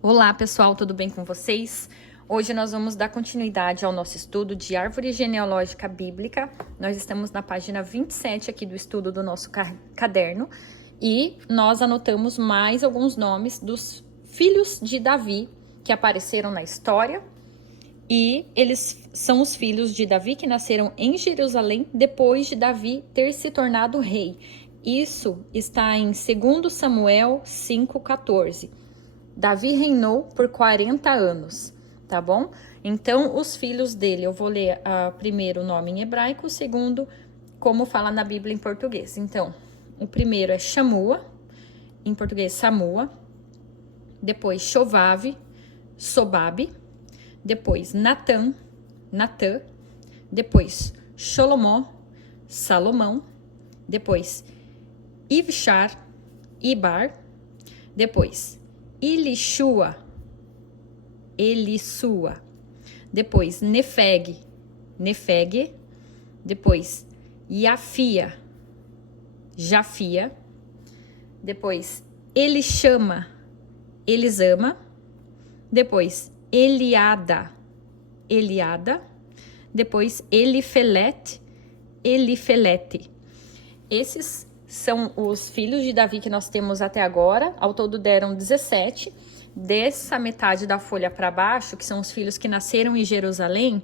Olá pessoal, tudo bem com vocês? Hoje nós vamos dar continuidade ao nosso estudo de árvore genealógica bíblica. Nós estamos na página 27 aqui do estudo do nosso caderno e nós anotamos mais alguns nomes dos filhos de Davi que apareceram na história, e eles são os filhos de Davi que nasceram em Jerusalém depois de Davi ter se tornado rei. Isso está em 2 Samuel 5,14. Davi reinou por 40 anos, tá bom? Então, os filhos dele, eu vou ler primeiro o nome em hebraico, o segundo, como fala na Bíblia em português. Então, o primeiro é Shamua, em português Samua, depois Shovabe, Sobabe, depois Natã, depois Solomó, Salomão, depois Ivshar, Ibar, depois Elishua, Elisua, depois Nefeg, depois Jafia, depois Elisama, depois Eliada, depois Elifelete. Esses são os filhos de Davi que nós temos até agora. Ao todo deram 17. Dessa metade da folha para baixo, que são os filhos que nasceram em Jerusalém,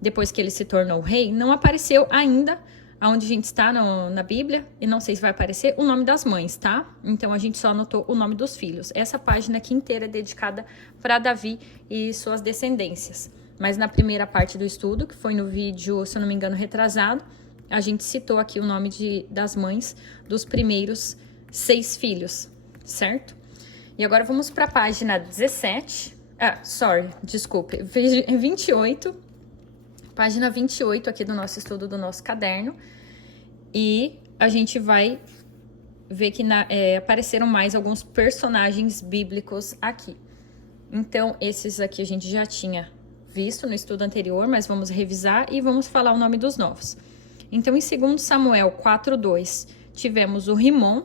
depois que ele se tornou rei, não apareceu ainda onde a gente está na Bíblia, e não sei se vai aparecer o nome das mães, tá? Então a gente só anotou o nome dos filhos. Essa página aqui inteira é dedicada para Davi e suas descendências. Mas na primeira parte do estudo, que foi no vídeo, se eu não me engano, retrasado, a gente citou aqui o nome das mães dos primeiros 6 filhos, certo? E agora vamos para a página 28. Página 28 aqui do nosso estudo do nosso caderno. E a gente vai ver que apareceram mais alguns personagens bíblicos aqui. Então, esses aqui a gente já tinha visto no estudo anterior, mas vamos revisar e vamos falar o nome dos novos. Então, em 2 Samuel 4:2, tivemos o Rimon,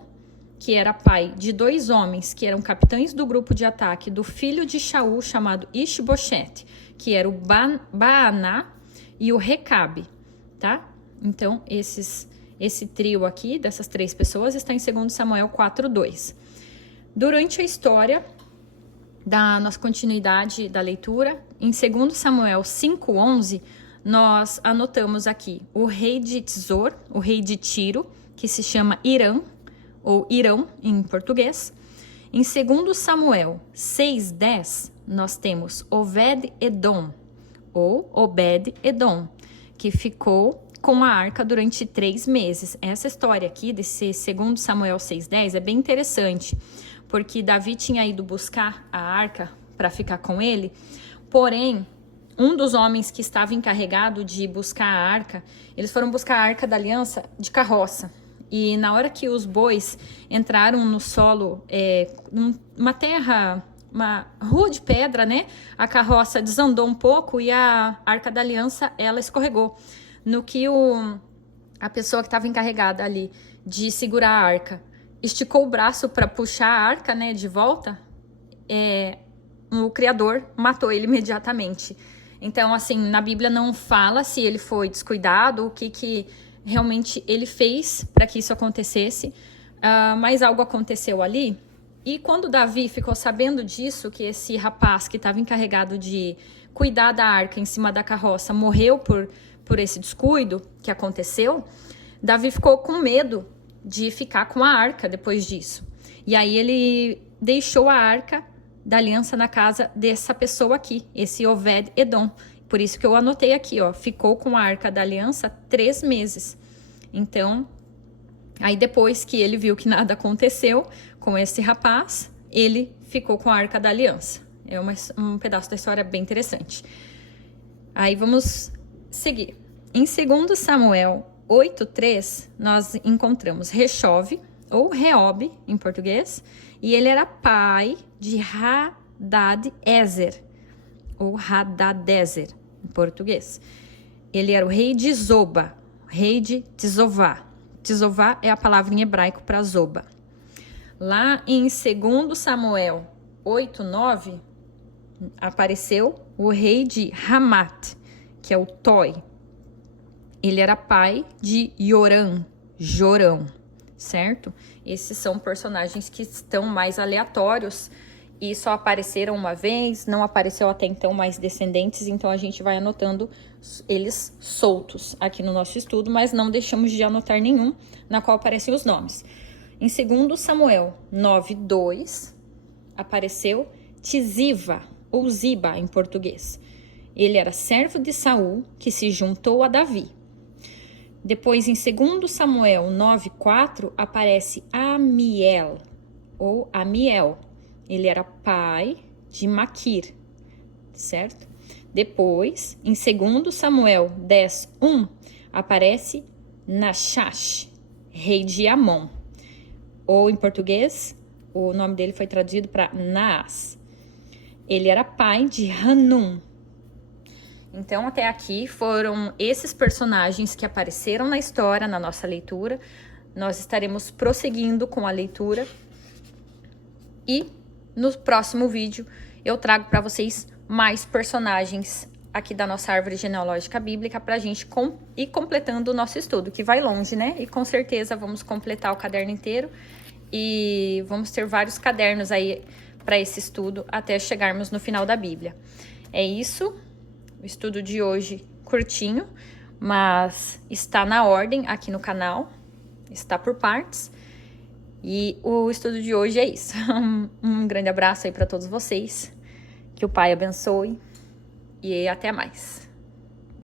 que era pai de 2 homens que eram capitães do grupo de ataque do filho de Shaul, chamado Ish-boshete, que era o Baaná e o Recabe, tá? Então, esse trio aqui, dessas 3 pessoas, está em 2 Samuel 4:2. Durante a história da nossa continuidade da leitura, em 2 Samuel 5:11, nós anotamos aqui o rei de Tzor, o rei de Tiro, que se chama Irã, ou Irão em português. Em 2 Samuel 6:10, nós temos Obed-Edom, ou Obed-Edom, que ficou com a arca durante 3 meses. Essa história aqui, desse 2 Samuel 6:10, é bem interessante, porque Davi tinha ido buscar a arca para ficar com ele, porém, um dos homens que estava encarregado de buscar a arca, eles foram buscar a arca da aliança de carroça. E na hora que os bois entraram no solo, uma terra, uma rua de pedra, né? A carroça desandou um pouco e a arca da aliança, ela escorregou. No que a pessoa que estava encarregada ali de segurar a arca esticou o braço para puxar a arca, né, de volta, o Criador matou ele imediatamente. Então, assim, na Bíblia não fala se ele foi descuidado, o que realmente ele fez para que isso acontecesse, mas algo aconteceu ali. E quando Davi ficou sabendo disso, que esse rapaz que estava encarregado de cuidar da arca em cima da carroça morreu por esse descuido que aconteceu, Davi ficou com medo de ficar com a arca depois disso. E aí ele deixou a arca da aliança na casa dessa pessoa aqui, esse Obed-Edom. Por isso que eu anotei aqui, ó, ficou com a arca da aliança 3 meses. Então, aí depois que ele viu que nada aconteceu com esse rapaz, ele ficou com a arca da aliança. É um pedaço da história bem interessante. Aí vamos seguir. Em 2 Samuel 8:3, nós encontramos Rechove, ou Reobe em português, e ele era pai de Hadad-Ezer, ou Hadadezer em português. Ele era o rei de Zoba, rei de Tzová. Tzová é a palavra em hebraico para Zoba. Lá em 2 Samuel 8, 9, apareceu o rei de Hamat, que é o Toi. Ele era pai de Jorão, certo? Esses são personagens que estão mais aleatórios e só apareceram uma vez, não apareceu até então mais descendentes, então a gente vai anotando eles soltos aqui no nosso estudo, mas não deixamos de anotar nenhum na qual aparecem os nomes. Em 2 Samuel 9:2, apareceu Tisiva, ou Ziba em português. Ele era servo de Saul, que se juntou a Davi. Depois, em 2 Samuel 9:4, aparece Amiel, ou Amiel. Ele era pai de Maquir, certo? Depois, em 2 Samuel 10:1, aparece Naxash, rei de Amon. Ou, em português, o nome dele foi traduzido para Naas. Ele era pai de Hanum. Então, até aqui foram esses personagens que apareceram na história, na nossa leitura. Nós estaremos prosseguindo com a leitura. E no próximo vídeo eu trago para vocês mais personagens aqui da nossa árvore genealógica bíblica para a gente ir completando o nosso estudo, que vai longe, né? E com certeza vamos completar o caderno inteiro e vamos ter vários cadernos aí para esse estudo até chegarmos no final da Bíblia. É isso. O estudo de hoje curtinho, mas está na ordem aqui no canal, está por partes. E o estudo de hoje é isso. Um grande abraço aí para todos vocês, que o Pai abençoe e até mais.